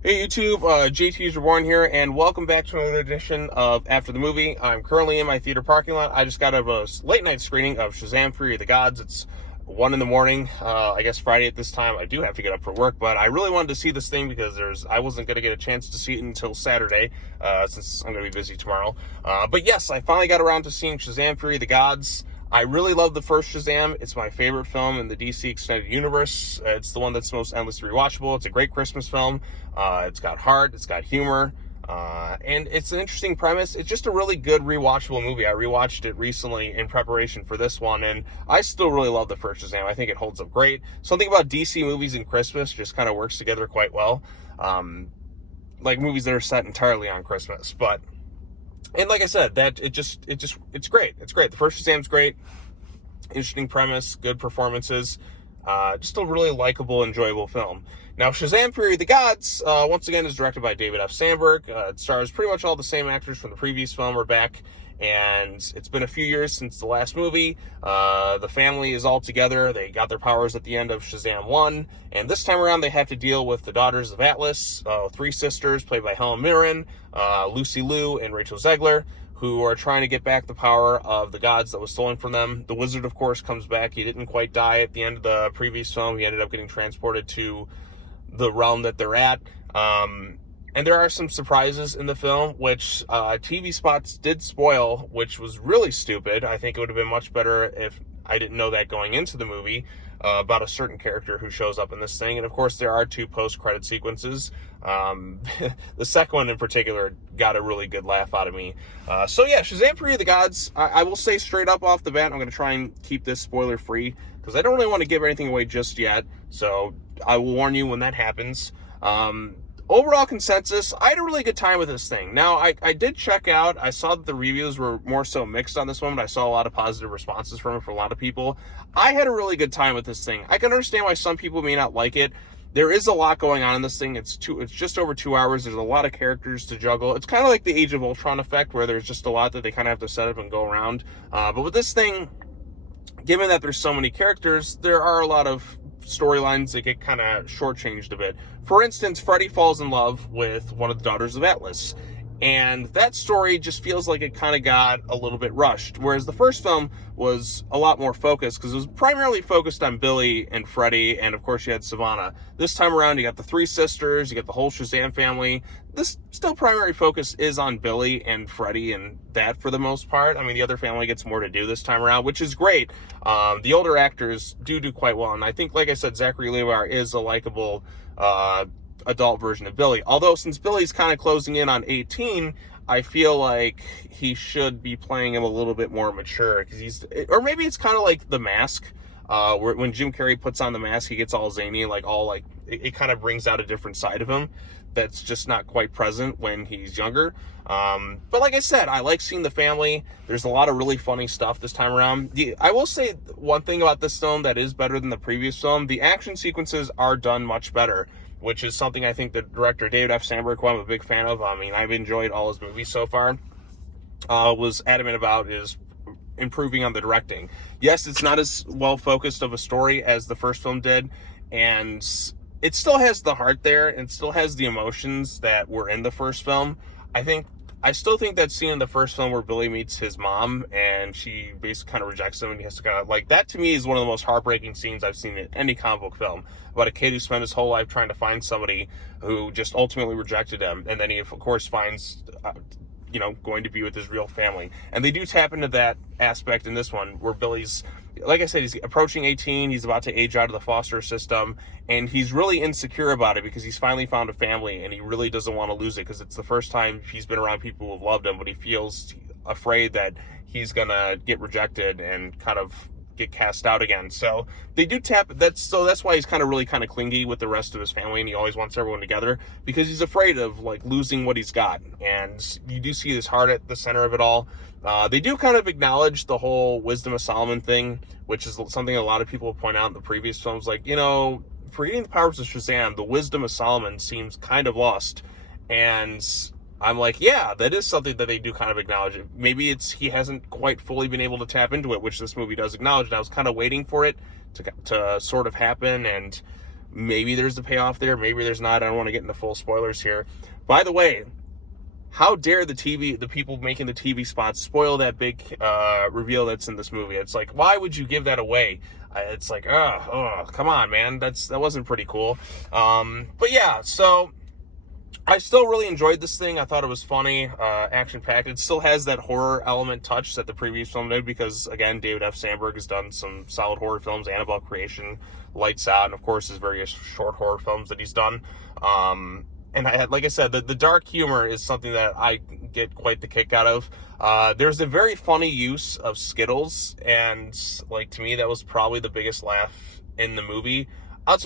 Hey YouTube, JT's Reborn here, and welcome back to another edition of After the Movie. I'm currently in my theater parking lot. I just got out of a late night screening of Shazam! Fury of the Gods. It's 1 in the morning, I guess Friday at this time. I do have to get up for work, but I really wanted to see this thing because I wasn't going to get a chance to see it until Saturday, since I'm going to be busy tomorrow. But yes, I finally got around to seeing Shazam! Fury of the Gods. I really love the first Shazam. It's my favorite film in the DC Extended Universe. It's the one that's most endlessly rewatchable. It's a great Christmas film. It's got heart, it's got humor, and it's an interesting premise. It's just a really good rewatchable movie. I rewatched it recently in preparation for this one, and I still really love the first Shazam. I think it holds up great. Something about DC movies and Christmas just kind of works together quite well. Like movies that are set entirely on Christmas, but... And like I said, it's great. It's great. The first Shazam's great. Interesting premise, good performances. Just a really likable, enjoyable film. Now, Shazam! Fury of the Gods, once again, is directed by David F. Sandberg. It stars pretty much all the same actors from the previous film are back, and it's been a few years since the last movie. The family is all together. They got their powers at the end of Shazam 1, and this time around they have to deal with the Daughters of Atlas, three sisters played by Helen Mirren, Lucy Liu, and Rachel Zegler, who are trying to get back the power of the gods that was stolen from them. The wizard, of course, comes back. He didn't quite die at the end of the previous film. He ended up getting transported to the realm that they're at. And there are some surprises in the film, which TV spots did spoil, which was really stupid. I think it would have been much better if I didn't know that going into the movie about a certain character who shows up in this thing. And of course, there are two post-credit sequences. The second one in particular got a really good laugh out of me. So yeah, Shazam! Fury of the Gods, I will say straight up off the bat, I'm going to try and keep this spoiler-free, because I don't really want to give anything away just yet. So I will warn you when that happens. Overall consensus, I had a really good time with this thing. Now, I did check out, I saw that the reviews were more so mixed on this one, but I saw a lot of positive responses from it for a lot of people. I had a really good time with this thing. I can understand why some people may not like it. There is a lot going on in this thing. It's just over 2 hours. There's a lot of characters to juggle. It's kind of like the Age of Ultron effect, where there's just a lot that they kind of have to set up and go around. But with this thing, given that there's so many characters, there are a lot of storylines that get kind of shortchanged a bit. For instance, Freddy falls in love with one of the Daughters of Atlas, and that story just feels like it kind of got a little bit rushed, whereas the first film was a lot more focused, because it was primarily focused on Billy and Freddy, and of course you had Savannah. This time around, you got the three sisters, you got the whole Shazam family. This still primary focus is on Billy and Freddy, and that for the most part. I mean, the other family gets more to do this time around, which is great. The older actors do quite well, and I think, like I said, Zachary Levi is a likable adult version of Billy. Although, since Billy's kind of closing in on 18, I feel like he should be playing him a little bit more mature, because or maybe it's kind of like The Mask, where when Jim Carrey puts on the mask, he gets all zany, it kind of brings out a different side of him that's just not quite present when he's younger. But like I said, I like seeing the family. There's a lot of really funny stuff this time around. I will say one thing about this film that is better than the previous film: the action sequences are done much better, which is something I think the director David F. Sandberg, who I'm a big fan of, I mean, I've enjoyed all his movies so far, was adamant about is improving on the directing. Yes, it's not as well focused of a story as the first film did, and it still has the heart there, and still has the emotions that were in the first film. I still think that scene in the first film where Billy meets his mom and she basically kind of rejects him, and he has to kind of, like, that to me is one of the most heartbreaking scenes I've seen in any comic book film, about a kid who spent his whole life trying to find somebody who just ultimately rejected him, and then he of course finds going to be with his real family. And they do tap into that aspect in this one, where Billy's, like I said, he's approaching 18, he's about to age out of the foster system, and he's really insecure about it because he's finally found a family, and he really doesn't want to lose it, because it's the first time he's been around people who have loved him, but he feels afraid that he's gonna get rejected and kind of get cast out again. So they do tap that's why he's kind of clingy with the rest of his family, and he always wants everyone together, because he's afraid of losing what he's got. And you do see his heart at the center of it all. They do kind of acknowledge the whole Wisdom of Solomon thing, which is something a lot of people point out in the previous films, forgetting the powers of Shazam, the Wisdom of Solomon seems kind of lost. And I'm like, yeah, that is something that they do kind of acknowledge. Maybe he hasn't quite fully been able to tap into it, which this movie does acknowledge, and I was kind of waiting for it to sort of happen. And Maybe there's a payoff there, maybe there's not. I don't want to get into full spoilers here. By the way, how dare the people making the TV spots spoil that big reveal that's in this movie? It's like, why would you give that away? It's like, come on, man. That wasn't pretty cool. But yeah, so I still really enjoyed this thing. I thought it was funny, action-packed. It still has that horror element touch that the previous film did because, again, David F. Sandberg has done some solid horror films, Annabelle Creation, Lights Out, and, of course, his various short horror films that he's done. And like I said, the dark humor is something that I get quite the kick out of. There's a very funny use of Skittles, and, like, to me, that was probably the biggest laugh in the movie.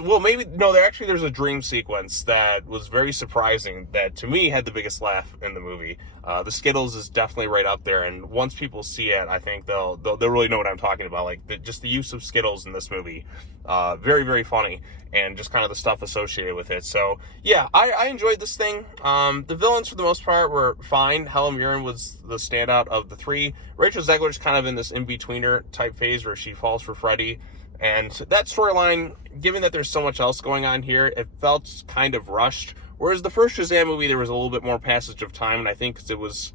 Well, maybe, no, there's a dream sequence that was very surprising that, to me, had the biggest laugh in the movie. The Skittles is definitely right up there, and once people see it, I think they'll really know what I'm talking about. Like, just the use of Skittles in this movie, very, very funny, and just kind of the stuff associated with it. So, yeah, I enjoyed this thing. The villains, for the most part, were fine. Helen Mirren was the standout of the three. Rachel Zegler's kind of in this in-betweener type phase where she falls for Freddy. And that storyline, given that there's so much else going on here, it felt kind of rushed. Whereas the first Shazam movie, there was a little bit more passage of time, and I think because it was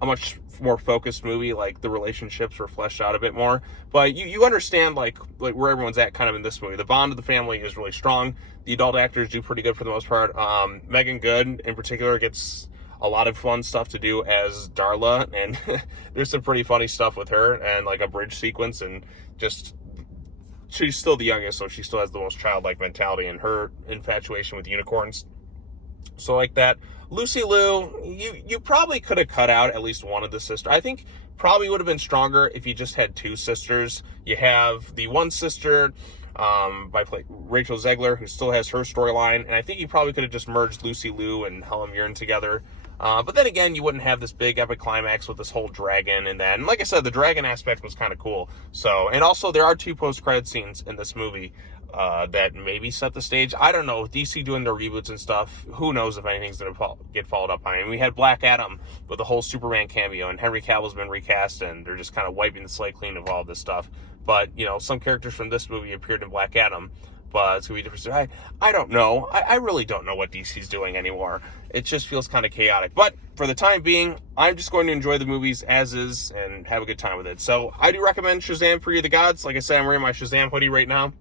a much more focused movie, like the relationships were fleshed out a bit more. But you understand like where everyone's at kind of in this movie. The bond of the family is really strong. The adult actors do pretty good for the most part. Megan Good, in particular, gets a lot of fun stuff to do as Darla, and there's some pretty funny stuff with her, and like a bridge sequence, and just... She's still the youngest, so she still has the most childlike mentality and her infatuation with unicorns. So like that. Lucy Liu, you probably could have cut out at least one of the sisters. I think probably would have been stronger if you just had two sisters. You have the one sister by Rachel Zegler, who still has her storyline, and I think you probably could have just merged Lucy Liu and Helen Mirren together. But then again, you wouldn't have this big epic climax with this whole dragon and that. And like I said, the dragon aspect was kind of cool. So, and also there are 2 post-credit scenes in this movie that maybe set the stage. I don't know. DC doing their reboots and stuff, who knows if anything's going to get followed up by it. And we had Black Adam with the whole Superman cameo, and Henry Cavill's been recast, and they're just kind of wiping the slate clean of all this stuff. But, you know, some characters from this movie appeared in Black Adam. But it's going to be different. I don't know. I really don't know what DC's doing anymore. It just feels kind of chaotic. But for the time being, I'm just going to enjoy the movies as is and have a good time with it. So I do recommend Shazam Fury of the Gods. Like I said, I'm wearing my Shazam hoodie right now.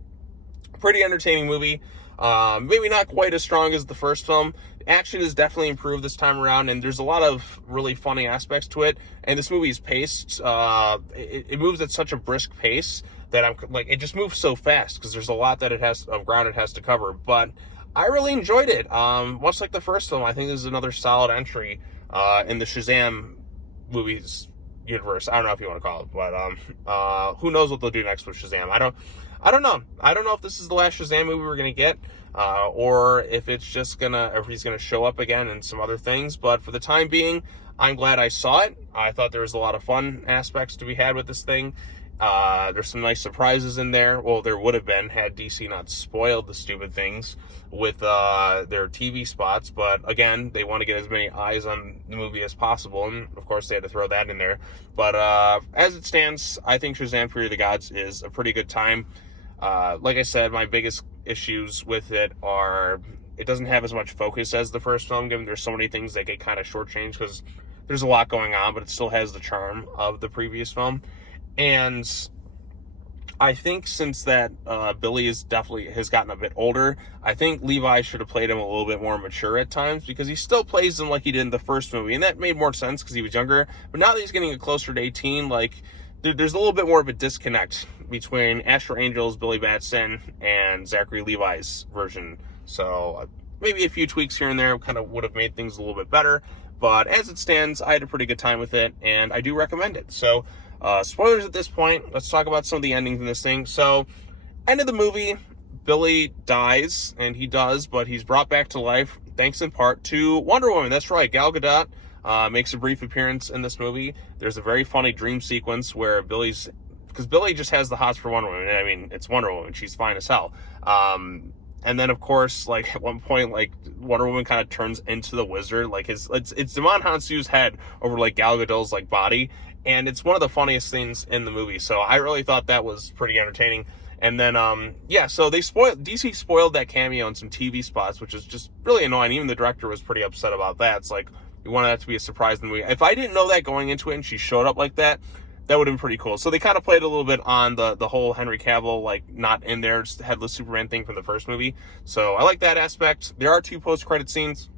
Pretty entertaining movie. Maybe not quite as strong as the first film. Action is definitely improved this time around, and there's a lot of really funny aspects to it. And this movie is paced. It moves at such a brisk pace that I'm like, it just moves so fast because there's a lot that ground it has to cover. But I really enjoyed it. Much like the first film, I think this is another solid entry in the Shazam movies universe. I don't know if you want to call it, but who knows what they'll do next with Shazam. I don't know. I don't know if this is the last Shazam movie we're gonna get, or if it's just if he's gonna show up again in some other things. But for the time being, I'm glad I saw it. I thought there was a lot of fun aspects to be had with this thing. There's some nice surprises in there. Well, there would have been had DC not spoiled the stupid things with their TV spots. But again, they want to get as many eyes on the movie as possible, and of course they had to throw that in there. But as it stands, I think Shazam Fury of the Gods is a pretty good time. Like I said, my biggest issues with it are it doesn't have as much focus as the first film, given there's so many things that get kind of shortchanged because there's a lot going on, but it still has the charm of the previous film. And I think since that Billy has gotten a bit older, I think Levi should have played him a little bit more mature at times, because he still plays him like he did in the first movie, and that made more sense because he was younger. But now that he's getting closer to 18, like there's a little bit more of a disconnect between Astro Angel's Billy Batson and Zachary Levi's version. So maybe a few tweaks here and there kind of would have made things a little bit better. But as it stands, I had a pretty good time with it, and I do recommend it. So spoilers at this point. Let's talk about some of the endings in this thing. So, end of the movie, Billy dies, and he does, but he's brought back to life thanks in part to Wonder Woman. That's right, Gal Gadot makes a brief appearance in this movie. There's a very funny dream sequence where because Billy just has the hots for Wonder Woman. I mean, it's Wonder Woman. She's fine as hell. And then, of course, like at one point, like Wonder Woman kind of turns into the wizard. Like it's Damon Hansu's head over like Gal Gadot's like body. And it's one of the funniest things in the movie. So I really thought that was pretty entertaining. And then, yeah, so DC spoiled that cameo in some TV spots, which is just really annoying. Even the director was pretty upset about that. It's like, we wanted that to be a surprise in the movie. If I didn't know that going into it and she showed up like that, that would have been pretty cool. So they kind of played a little bit on the whole Henry Cavill, like, not in there, just the headless Superman thing from the first movie. So I like that aspect. There are 2 post-credit scenes.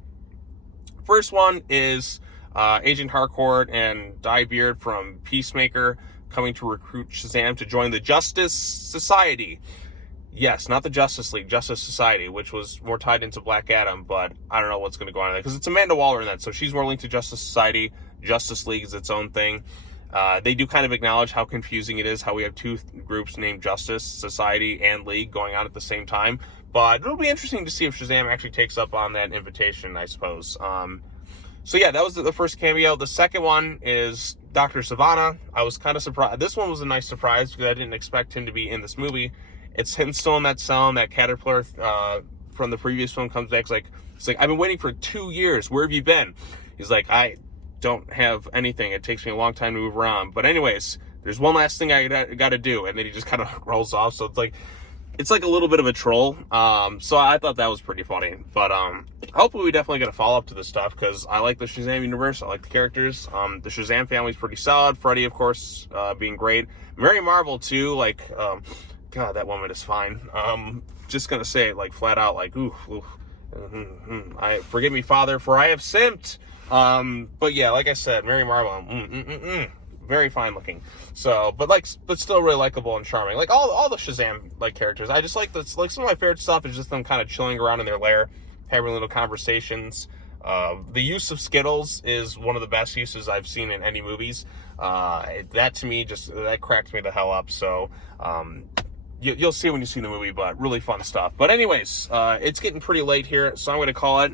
First one is Agent Harcourt and Dye Beard from Peacemaker coming to recruit Shazam to join the Justice Society. Yes, not the Justice League, Justice Society, which was more tied into Black Adam, but I don't know what's going to go on in that, because it's Amanda Waller in that, so she's more linked to Justice Society. Justice League is its own thing. They do kind of acknowledge how confusing it is, how we have 2 groups named Justice Society and League going on at the same time, but it'll be interesting to see if Shazam actually takes up on that invitation, I suppose. So yeah, that was the first cameo. The second one is Dr. Savannah. I was kind of surprised. This one was a nice surprise because I didn't expect him to be in this movie. It's him still in that cell, and that caterpillar from the previous film comes back. It's like, I've been waiting for 2 years. Where have you been? He's like, I don't have anything. It takes me a long time to move around. But anyways, there's one last thing I got to do. And then he just kind of rolls off. So it's like a little bit of a troll. So I thought that was pretty funny. But hopefully we definitely get a follow-up to this stuff, because I like the Shazam universe. I like the characters. The Shazam family's pretty solid. Freddy, of course, being great. Mary Marvel, too. Like, God, that woman is fine. Just going to say it, like, flat out, like, ooh. Forgive me, Father, for I have simped. But yeah, like I said, Mary Marvel, very fine looking. So, but still really likable and charming. Like all the Shazam like characters, I just like this. Like some of my favorite stuff is just them kind of chilling around in their lair, having little conversations. The use of Skittles is one of the best uses I've seen in any movies. That to me that cracked me the hell up. So, you'll see when you see the movie, but really fun stuff. But anyways, it's getting pretty late here, so I'm going to call it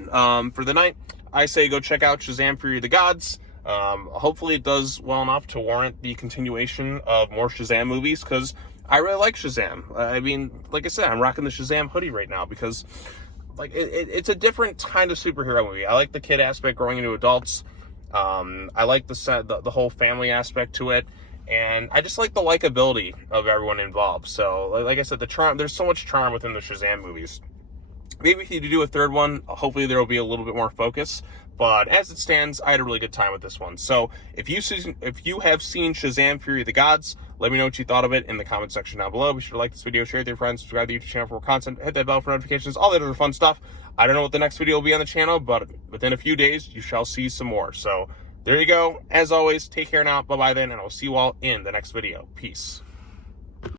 for the night. I say go check out Shazam! Fury of the Gods. Hopefully it does well enough to warrant the continuation of more Shazam movies, because I really like Shazam. I mean, like I said, I'm rocking the Shazam hoodie right now because like it's a different kind of superhero movie. I like the kid aspect growing into adults. I like the whole family aspect to it. And I just like the likability of everyone involved. So, like I said, the charm, there's so much charm within the Shazam movies. Maybe if you do a third one, hopefully there will be a little bit more focus. But as it stands, I had a really good time with this one. So if you have seen Shazam! Fury of the Gods, let me know what you thought of it in the comment section down below. Be sure to like this video, share it with your friends, subscribe to the YouTube channel for more content, hit that bell for notifications, all that other fun stuff. I don't know what the next video will be on the channel, but within a few days, you shall see some more. So there you go. As always, take care now. Bye-bye then, and I'll see you all in the next video. Peace.